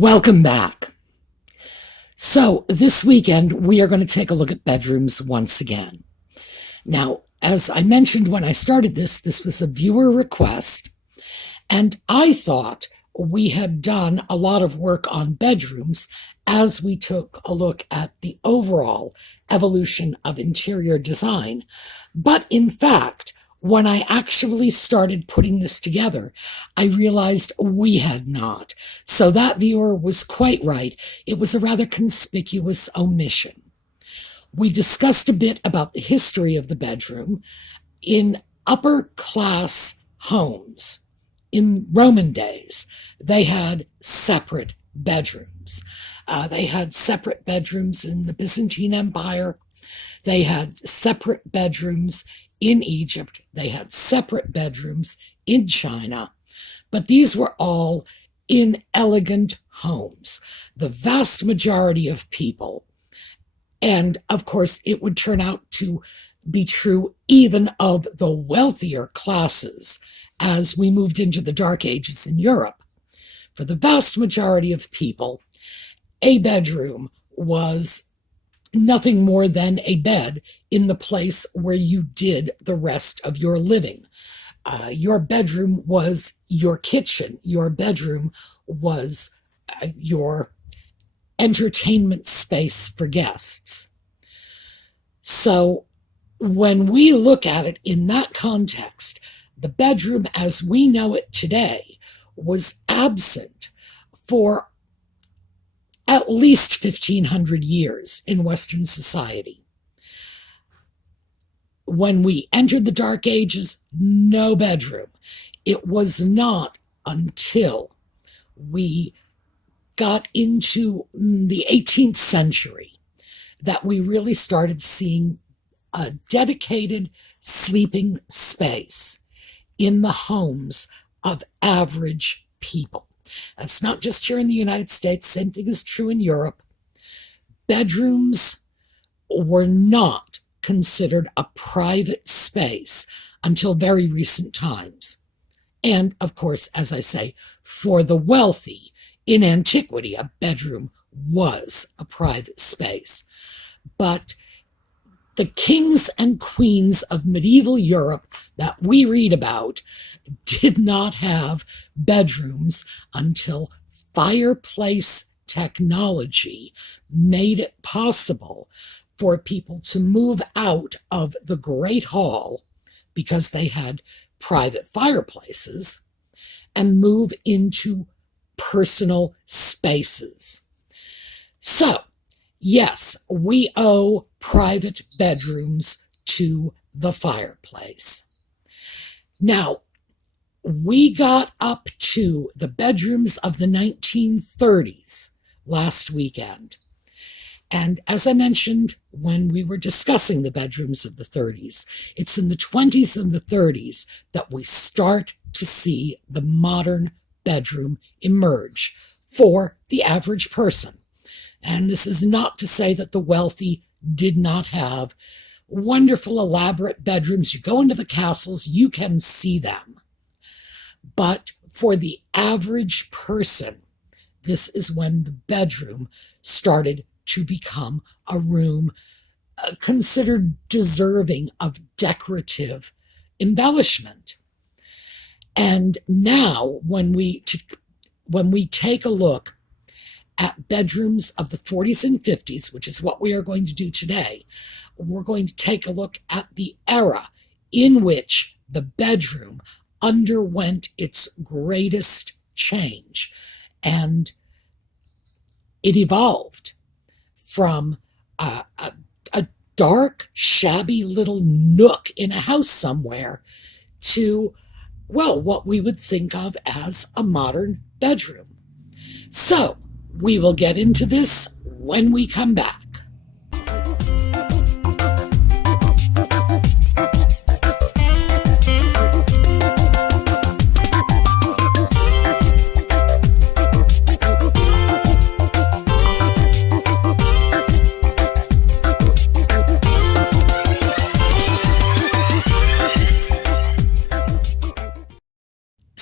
Welcome back. So this weekend, we are going to take a look at bedrooms once again. Now, as I mentioned when I started this was a viewer request, and I thought we had done a lot of work on bedrooms as we took a look at the overall evolution of interior design. But in fact, when I actually started putting this together, I realized we had not. So that viewer was quite right. It was a rather conspicuous omission. We discussed a bit about the history of the bedroom in upper class homes. In Roman days, they had separate bedrooms. They had separate bedrooms in the Byzantine Empire. They had separate bedrooms in Egypt. They had separate bedrooms in China. But these were all in elegant homes. The vast majority of people, and of course it would turn out to be true even of the wealthier classes as we moved into the Dark Ages in Europe. For the vast majority of people, a bedroom was nothing more than a bed in the place where you did the rest of your living. Your bedroom was your kitchen. Your bedroom was your entertainment space for guests. So when we look at it in that context, the bedroom as we know it today was absent for at least 1,500 years in Western society. When we entered the Dark Ages, no bedroom. It was not until we got into the 18th century that we really started seeing a dedicated sleeping space in the homes of average people. That's not just here in the United States. Same thing is true in Europe. Bedrooms were not considered a private space until very recent times. And of course, as I say, for the wealthy, in antiquity, a bedroom was a private space. But the kings and queens of medieval Europe that we read about did not have bedrooms until fireplace technology made it possible for people to move out of the Great Hall because they had private fireplaces and move into personal spaces. So, yes, we owe private bedrooms to the fireplace. Now, we got up to the bedrooms of the 1930s last weekend. And as I mentioned when we were discussing the bedrooms of the 30s, it's in the 20s and the 30s that we start to see the modern bedroom emerge for the average person. And this is not to say that the wealthy did not have wonderful, elaborate bedrooms. You go into the castles, you can see them. But for the average person, this is when the bedroom started to become a room considered deserving of decorative embellishment. And now, when we take a look at bedrooms of the 40s and 50s, which is what we are going to do today, we're going to take a look at the era in which the bedroom underwent its greatest change. And it evolved from a dark, shabby little nook in a house somewhere to, well, what we would think of as a modern bedroom. So, we will get into this when we come back.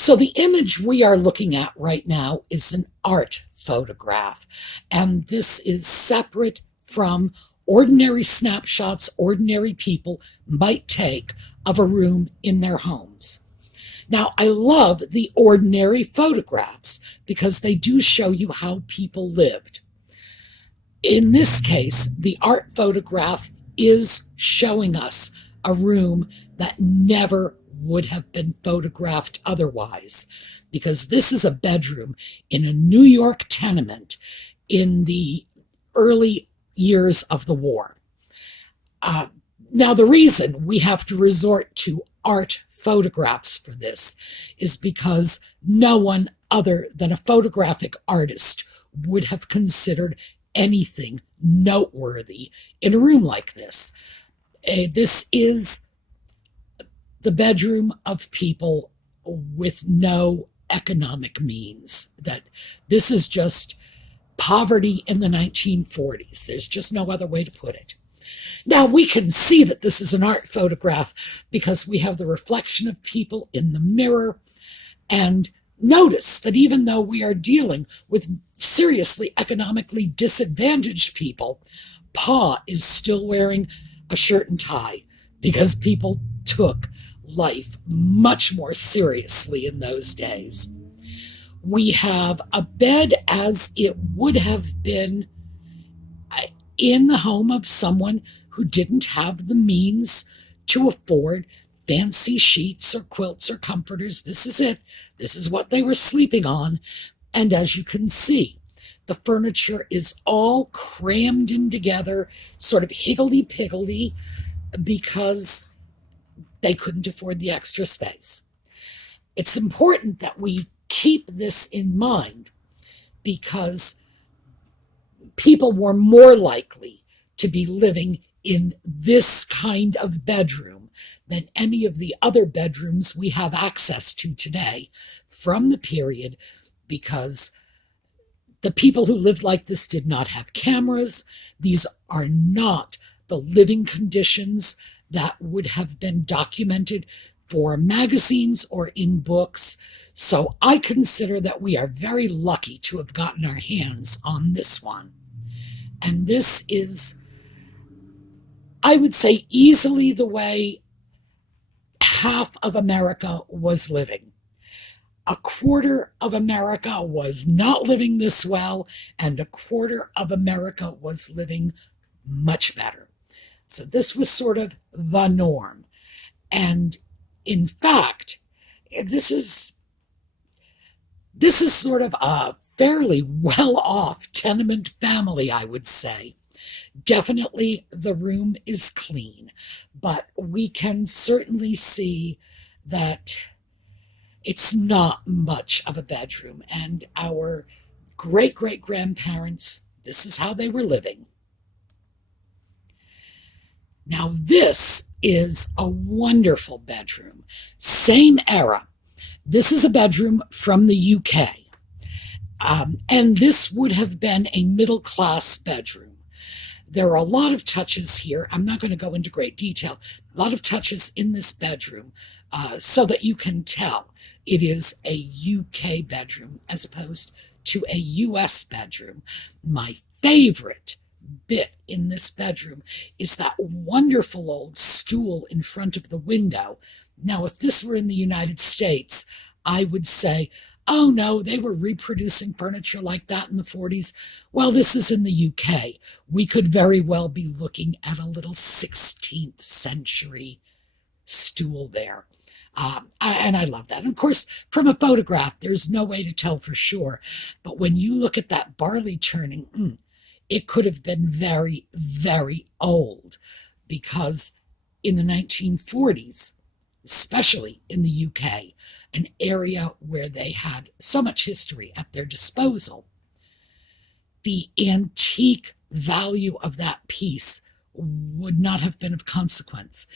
So the image we are looking at right now is an art photograph, and this is separate from ordinary snapshots ordinary people might take of a room in their homes. Now, I love the ordinary photographs because they do show you how people lived. In this case, the art photograph is showing us a room that never would have been photographed otherwise, because this is a bedroom in a New York tenement in the early years of the war. Now, the reason we have to resort to art photographs for this is because no one other than a photographic artist would have considered anything noteworthy in a room like this. This is the bedroom of people with no economic means. That this is just poverty in the 1940s. There's just no other way to put it. Now, we can see that this is an art photograph because we have the reflection of people in the mirror. And notice that even though we are dealing with seriously economically disadvantaged people, Pa is still wearing a shirt and tie because people took life much more seriously in those days. We have a bed as it would have been in the home of someone who didn't have the means to afford fancy sheets or quilts or comforters. This is it. This is what they were sleeping on. And as you can see, the furniture is all crammed in together, sort of higgledy-piggledy, because they couldn't afford the extra space. It's important that we keep this in mind because people were more likely to be living in this kind of bedroom than any of the other bedrooms we have access to today from the period, because the people who lived like this did not have cameras. These are not the living conditions that would have been documented for magazines or in books. So I consider that we are very lucky to have gotten our hands on this one. And this is, I would say, easily the way half of America was living. A quarter of America was not living this well, and a quarter of America was living much better. So this was sort of the norm. And in fact, this is sort of a fairly well-off tenement family, I would say. Definitely the room is clean, but we can certainly see that it's not much of a bedroom. And our great-great-grandparents, this is how they were living. Now, this is a wonderful bedroom. Same era. This is a bedroom from the UK. And this would have been a middle-class bedroom. There are a lot of touches here. I'm not going to go into great detail. A lot of touches in this bedroom so that you can tell it is a UK bedroom as opposed to a US bedroom. My favorite bit in this bedroom is that wonderful old stool in front of the window. Now, if this were in the United States, I would say, oh no, they were reproducing furniture like that in the 40s. Well, this is in the UK. We could very well be looking at a little 16th century stool there. And I love that. And of course, from a photograph, there's no way to tell for sure. But when you look at that barley turning, it could have been very, very old, because in the 1940s, especially in the UK, an area where they had so much history at their disposal, the antique value of that piece would not have been of consequence.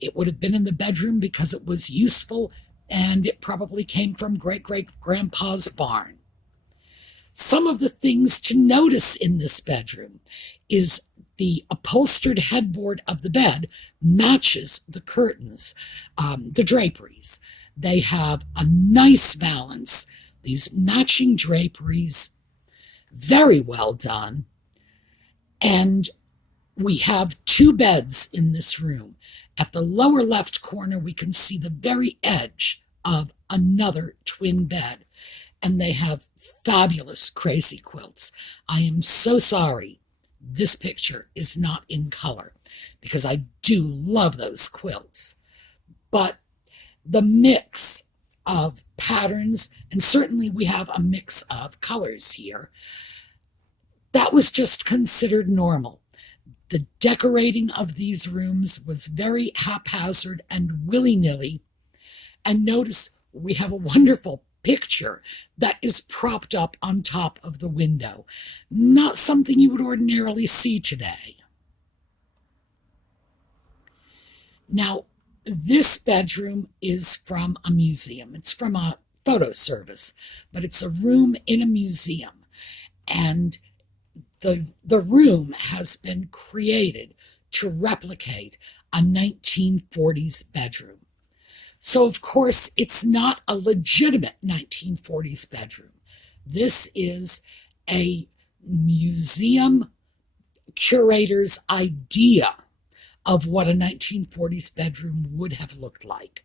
It would have been in the bedroom because it was useful, and it probably came from great-great-grandpa's barn. Some of the things to notice in this bedroom is the upholstered headboard of the bed matches the curtains, the draperies. They have a nice balance, these matching draperies, very well done. And we have two beds in this room. At the lower left corner, we can see the very edge of another twin bed. And they have fabulous crazy quilts. I am so sorry this picture is not in color, because I do love those quilts. But the mix of patterns, and certainly we have a mix of colors here, that was just considered normal. The decorating of these rooms was very haphazard and willy-nilly. And notice we have a wonderful picture that is propped up on top of the window. Not something you would ordinarily see today. Now, this bedroom is from a museum. It's from a photo service, but it's a room in a museum. And the room has been created to replicate a 1940s bedroom. So, of course, it's not a legitimate 1940s bedroom. This is a museum curator's idea of what a 1940s bedroom would have looked like.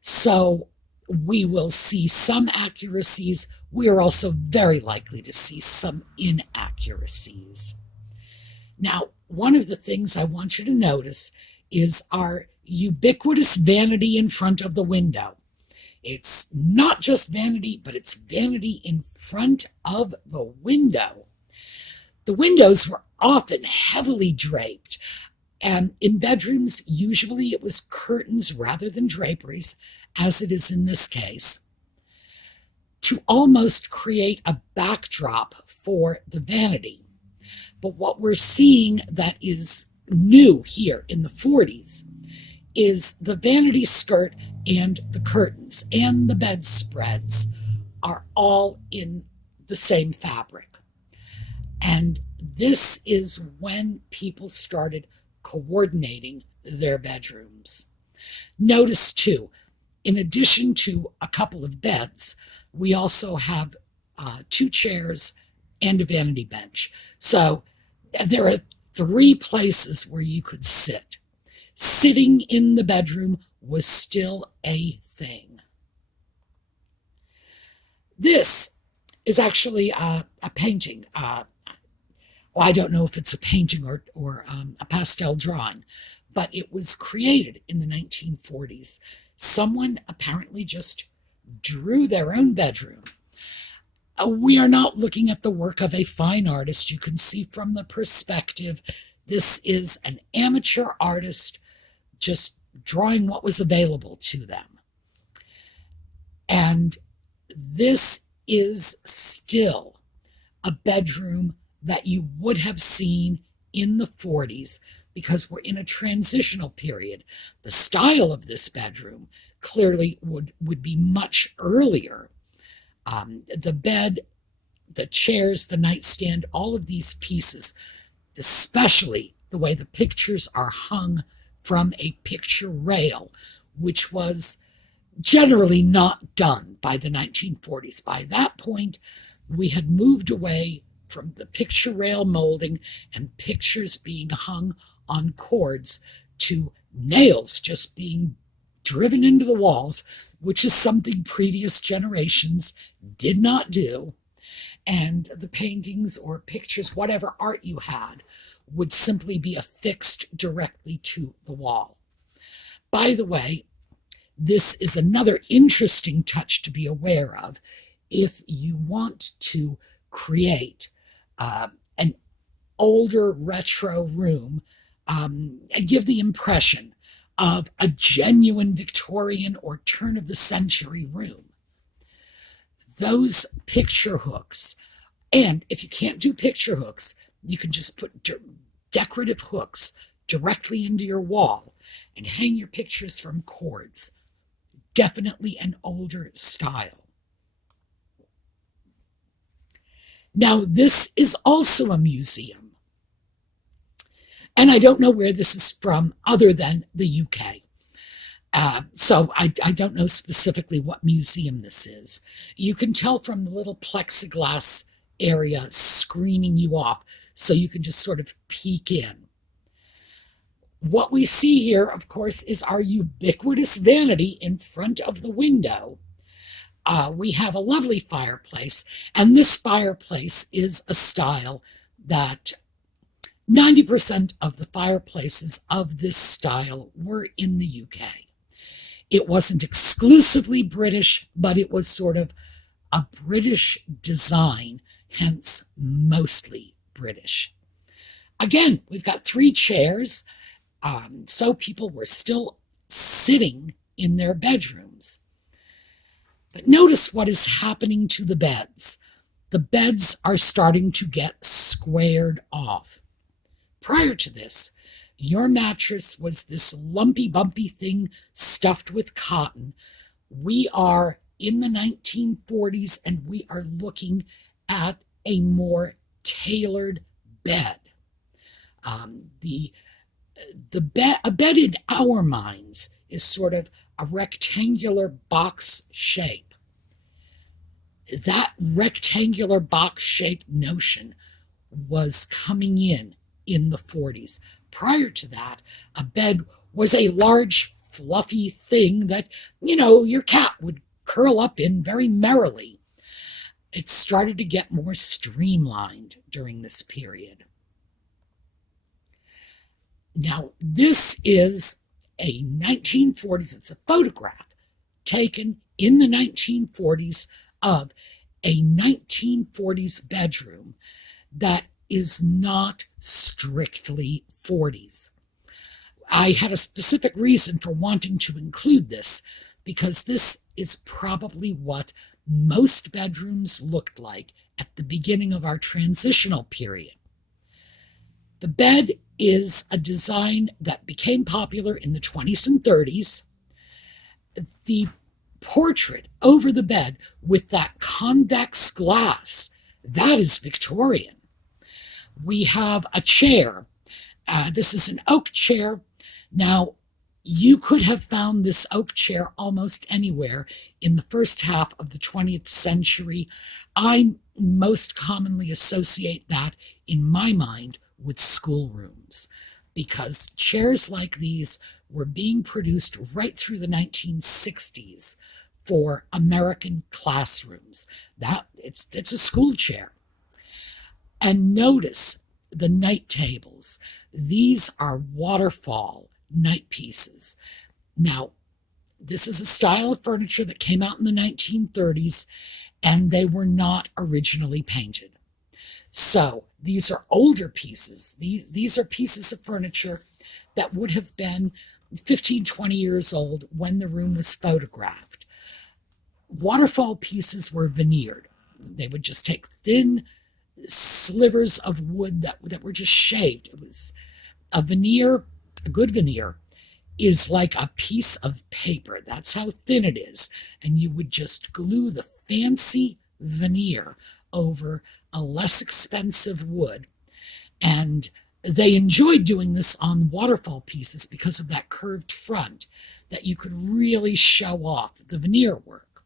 So we will see some accuracies. We are also very likely to see some inaccuracies. Now, one of the things I want you to notice is our ubiquitous vanity in front of the window. It's not just vanity, but it's vanity in front of the window. The windows were often heavily draped, and in bedrooms, usually it was curtains rather than draperies, as it is in this case, to almost create a backdrop for the vanity. But what we're seeing that is new here in the 40s is the vanity skirt and the curtains and the bedspreads are all in the same fabric. And this is when people started coordinating their bedrooms. Notice too, in addition to a couple of beds, we also have 2 chairs and a vanity bench. So there are 3 places where you could sit. Sitting in the bedroom was still a thing. This is actually a painting. Well, I don't know if it's a painting or a pastel drawing, but it was created in the 1940s. Someone apparently just drew their own bedroom. We are not looking at the work of a fine artist. You can see from the perspective, this is an amateur artist just drawing what was available to them. And this is still a bedroom that you would have seen in the 40s, because we're in a transitional period. The style of this bedroom clearly would be much earlier. The bed, the chairs, the nightstand, all of these pieces, especially the way the pictures are hung from a picture rail, which was generally not done by the 1940s. By that point, we had moved away from the picture rail molding and pictures being hung on cords to nails just being driven into the walls, which is something previous generations did not do. And the paintings or pictures, whatever art you had, would simply be affixed directly to the wall. By the way, this is another interesting touch to be aware of if you want to create an older retro room and give the impression of a genuine Victorian or turn of the century room. Those picture hooks, and if you can't do picture hooks, you can just put decorative hooks directly into your wall and hang your pictures from cords. Definitely an older style. Now, this is also a museum. And I don't know where this is from other than the UK. So I don't know specifically what museum this is. You can tell from the little plexiglass area screening you off, so you can just sort of peek in. What we see here, of course, is our ubiquitous vanity in front of the window. We have a lovely fireplace, and this fireplace is a style that 90% of the fireplaces of this style were in the UK. It wasn't exclusively British, but it was sort of a British design, hence mostly British. Again, we've got 3 chairs, so people were still sitting in their bedrooms. But notice what is happening to the beds. The beds are starting to get squared off. Prior to this, your mattress was this lumpy, bumpy thing stuffed with cotton. We are in the 1940s, and we are looking at a more tailored bed. A bed in our minds is sort of a rectangular box shape. That rectangular box shape notion was coming in the 40s. Prior to that, a bed was a large, fluffy thing that, your cat would curl up in very merrily. It started to get more streamlined during this period. Now, this is a 1940s, it's a photograph taken in the 1940s of a 1940s bedroom that is not strictly 40s. I had a specific reason for wanting to include this, because this is probably what most bedrooms looked like at the beginning of our transitional period. The bed is a design that became popular in the 20s and 30s. The portrait over the bed with that convex glass, that is Victorian. We have a chair. This is an oak chair. Now, you could have found this oak chair almost anywhere in the first half of the 20th century. I most commonly associate that, in my mind, with schoolrooms, because chairs like these were being produced right through the 1960s for American classrooms. It's a school chair. And notice the night tables. These are waterfall night pieces. Now, this is a style of furniture that came out in the 1930s, and they were not originally painted. So these are older pieces. These are pieces of furniture that would have been 15, 20 years old when the room was photographed. Waterfall pieces were veneered. They would just take thin slivers of wood that were just shaved. It was a veneer. A good veneer is like a piece of paper. That's how thin it is. And you would just glue the fancy veneer over a less expensive wood. And they enjoyed doing this on waterfall pieces because of that curved front, that you could really show off the veneer work.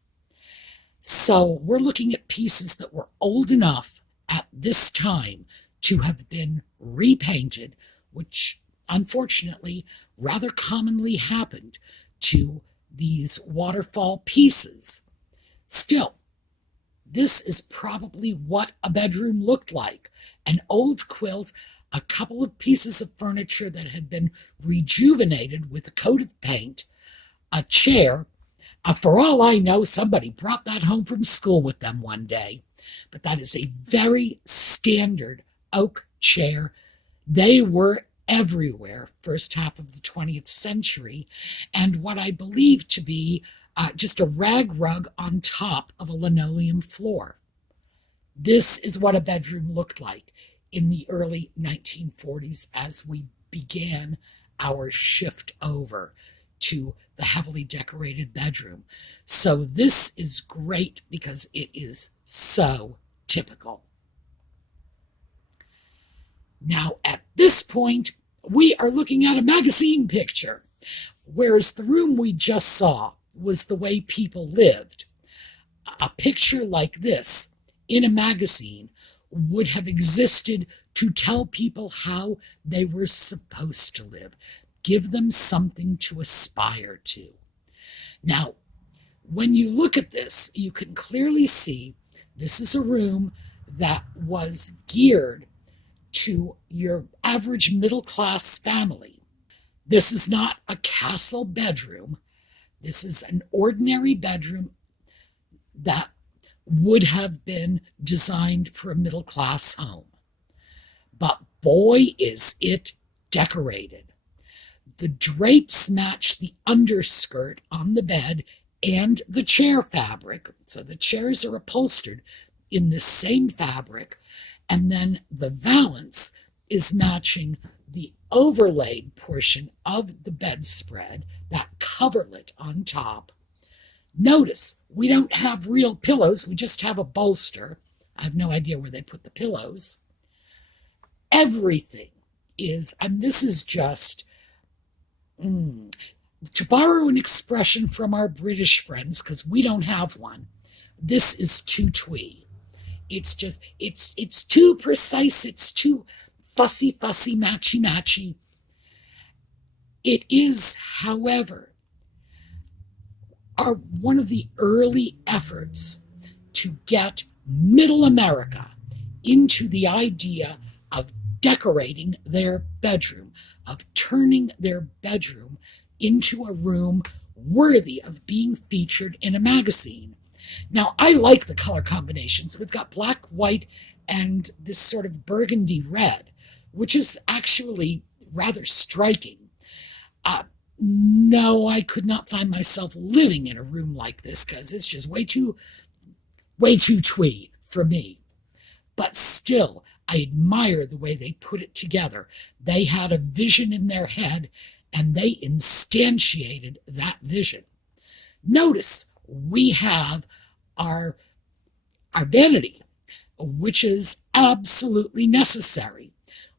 So we're looking at pieces that were old enough at this time to have been repainted, which unfortunately rather commonly happened to these waterfall pieces. Still, this is probably what a bedroom looked like. An old quilt, a couple of pieces of furniture that had been rejuvenated with a coat of paint, a chair. For all I know, somebody brought that home from school with them one day. But that is a very standard oak chair. They were everywhere first half of the 20th century, and what I believe to be just a rag rug on top of a linoleum floor. This is what a bedroom looked like in the early 1940s as we began our shift over to the heavily decorated bedroom. So this is great because it is so typical. Now, at this point, we are looking at a magazine picture. Whereas the room we just saw was the way people lived. A picture like this in a magazine would have existed to tell people how they were supposed to live, give them something to aspire to. Now, when you look at this, you can clearly see this is a room that was geared to your average middle-class family. This is not a castle bedroom. This is an ordinary bedroom that would have been designed for a middle-class home. But boy, is it decorated. The drapes match the underskirt on the bed and the chair fabric. So the chairs are upholstered in the same fabric. And then the valance is matching the overlaid portion of the bedspread, that coverlet on top. Notice, we don't have real pillows, we just have a bolster. I have no idea where they put the pillows. Everything is, and this is just, to borrow an expression from our British friends, because we don't have one, this is too twee. It's just, it's too precise, it's too fussy, matchy. It is, however, one of the early efforts to get middle America into the idea of decorating their bedroom, of turning their bedroom into a room worthy of being featured in a magazine. Now, I like the color combinations. We've got black, white, and this sort of burgundy red, which is actually rather striking. No, I could not find myself living in a room like this because it's just way too twee for me. But still, I admire the way they put it together. They had a vision in their head and they instantiated that vision. Notice we have our vanity, which is absolutely necessary.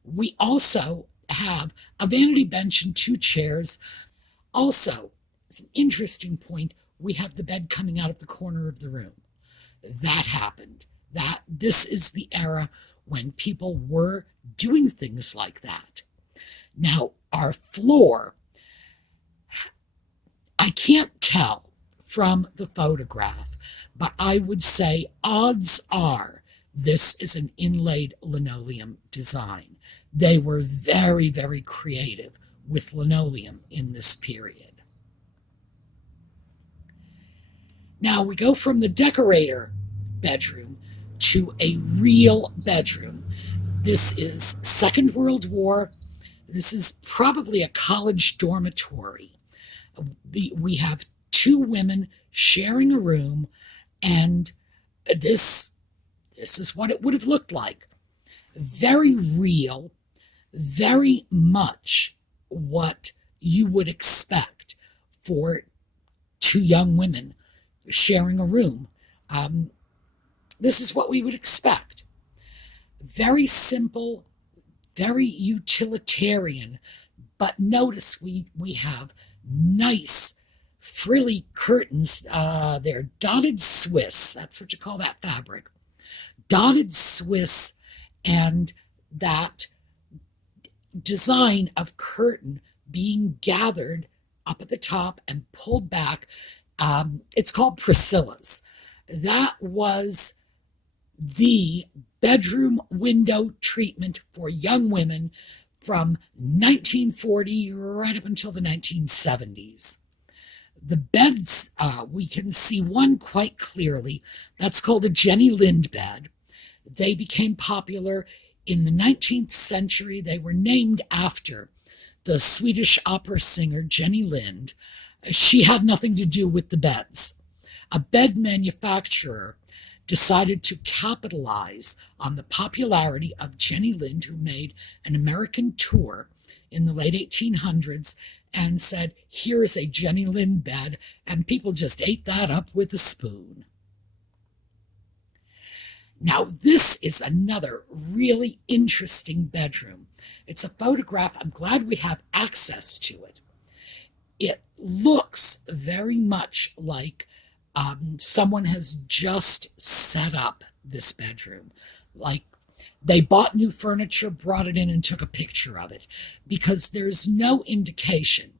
We also have a vanity bench and 2 chairs. Also, it's an interesting point, we have the bed coming out of the corner of the room. That happened. This is the era when people were doing things like that. Now, our floor, I can't tell from the photograph, but I would say odds are this is an inlaid linoleum design. They were very, very creative with linoleum in this period. Now we go from the decorator bedroom to a real bedroom. This is Second World War. This is probably a college dormitory. We have 2 women sharing a room, and this is what it would have looked like. Very real, very much what you would expect for 2 young women sharing a room. This is what we would expect. Very simple, very utilitarian, but notice we have nice frilly curtains. They're dotted Swiss, that's what you call that fabric. Dotted Swiss, and that design of curtain being gathered up at the top and pulled back. It's called Priscilla's. That was the bedroom window treatment for young women from 1940 right up until the 1970s. The beds, we can see one quite clearly. That's called a Jenny Lind bed. They became popular in the 19th century. They were named after the Swedish opera singer Jenny Lind. She had nothing to do with the beds. A bed manufacturer decided to capitalize on the popularity of Jenny Lind, who made an American tour in the late 1800s, and said, here is a Jenny Lind bed, and people just ate that up with a spoon. Now, this is another really interesting bedroom. It's a photograph. I'm glad we have access to it. It looks very much like someone has just set up this bedroom. Like they bought new furniture, brought it in, and took a picture of it, because there's no indication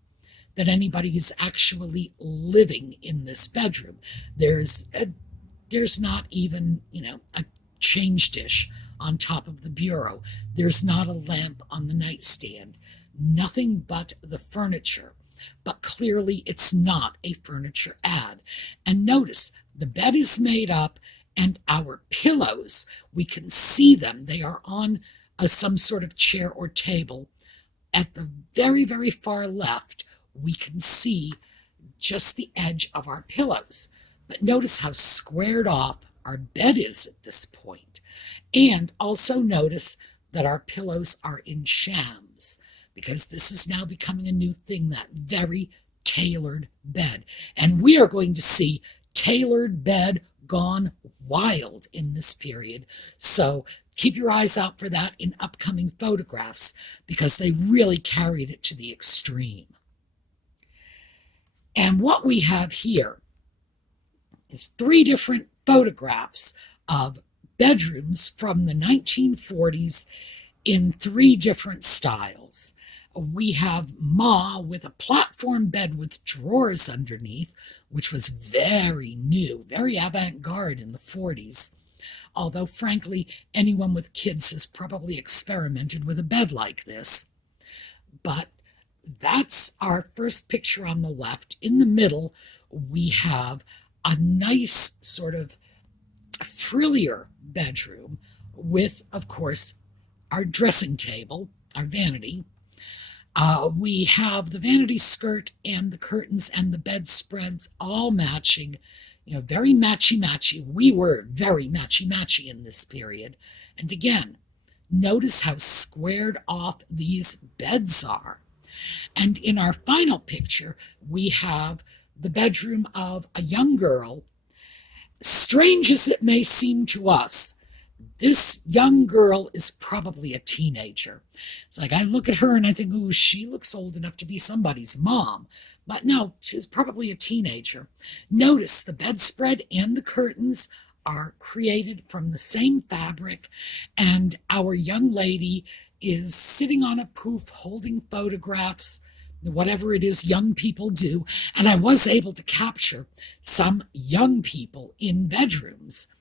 that anybody is actually living in this bedroom. There's not even, a change dish on top of the bureau. There's not a lamp on the nightstand. Nothing but the furniture. But clearly it's not a furniture ad. And notice, the bed is made up, and our pillows, we can see them. They are on some sort of chair or table. At the very, very far left, we can see just the edge of our pillows. But notice how squared off our bed is at this point. And also notice that our pillows are in shams, because this is now becoming a new thing, that very tailored bed. And we are going to see tailored bed gone wild in this period. So keep your eyes out for that in upcoming photographs, because they really carried it to the extreme. And what we have here is 3 different photographs of bedrooms from the 1940s in 3 different styles. We have Ma with a platform bed with drawers underneath, which was very new, very avant-garde in the 40s. Although, frankly, anyone with kids has probably experimented with a bed like this. But that's our first picture on the left. In the middle, we have a nice sort of frillier bedroom with, of course, our dressing table, our vanity. We have the vanity skirt and the curtains and the bedspreads all matching, very matchy-matchy. We were very matchy-matchy in this period. And again, notice how squared off these beds are. And in our final picture, we have the bedroom of a young girl. Strange as it may seem to us, this young girl is probably a teenager. It's like I look at her and I think, ooh, she looks old enough to be somebody's mom. But no, she's probably a teenager. Notice the bedspread and the curtains are created from the same fabric, and our young lady is sitting on a poof holding photographs, whatever it is young people do. And I was able to capture some young people in bedrooms.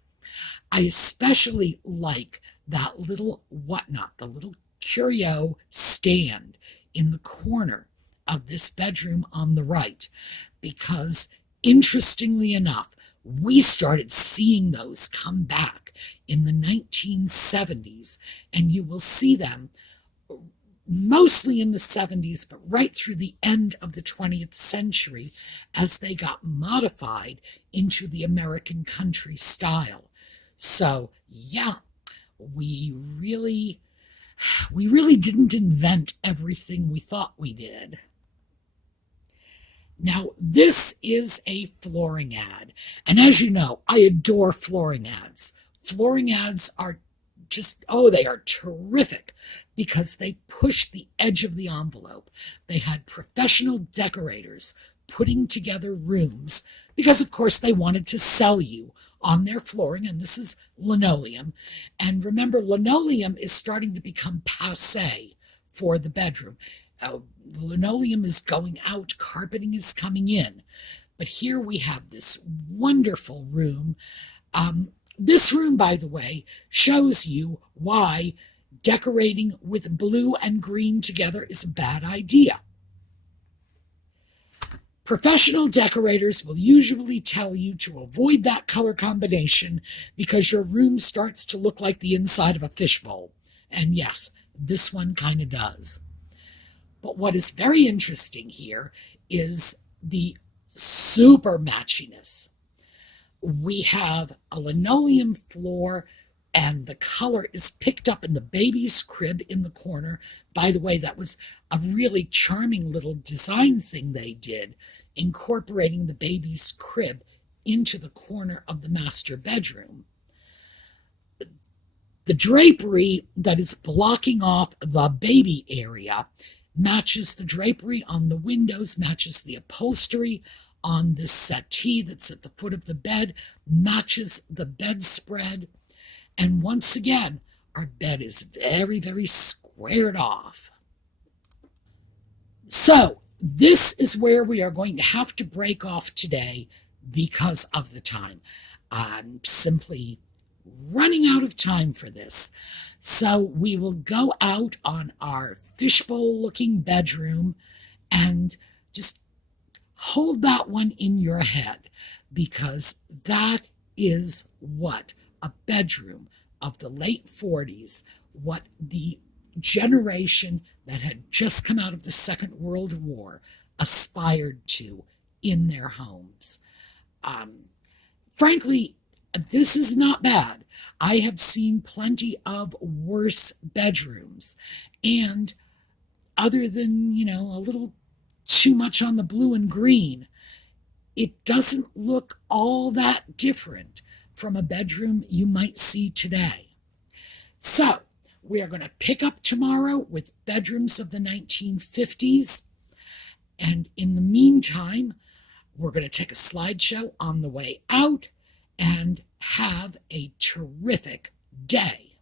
I especially like that little whatnot, the little curio stand in the corner of this bedroom on the right, because interestingly enough, we started seeing those come back in the 1970s, and you will see them mostly in the 70s, but right through the end of the 20th century as they got modified into the American country style. So, yeah, we really didn't invent everything we thought we did. Now, this is a flooring ad. And as you know, I adore flooring ads. Flooring ads are just, they are terrific because they push the edge of the envelope. They had professional decorators putting together rooms because, of course, they wanted to sell you on their flooring, and this is linoleum. And remember, linoleum is starting to become passé for the bedroom. Linoleum is going out, carpeting is coming in. But here we have this wonderful room. This room, by the way, shows you why decorating with blue and green together is a bad idea. Professional decorators will usually tell you to avoid that color combination because your room starts to look like the inside of a fishbowl. And yes, this one kind of does. But what is very interesting here is the super matchiness. We have a linoleum floor, and the color is picked up in the baby's crib in the corner. By the way, that was a really charming little design thing they did, incorporating the baby's crib into the corner of the master bedroom. The drapery that is blocking off the baby area matches the drapery on the windows, matches the upholstery on this settee that's at the foot of the bed, matches the bedspread. And once again, our bed is very, very squared off. So this is where we are going to have to break off today because of the time. I'm simply running out of time for this. So we will go out on our fishbowl looking bedroom and just hold that one in your head, because that is what a bedroom of the late 40s, what the generation that had just come out of the Second World War aspired to in their homes. Frankly, this is not bad. I have seen plenty of worse bedrooms, and other than, a little too much on the blue and green, it doesn't look all that different from a bedroom you might see today. So, we are going to pick up tomorrow with bedrooms of the 1950s. And in the meantime, we're going to take a slideshow on the way out and have a terrific day.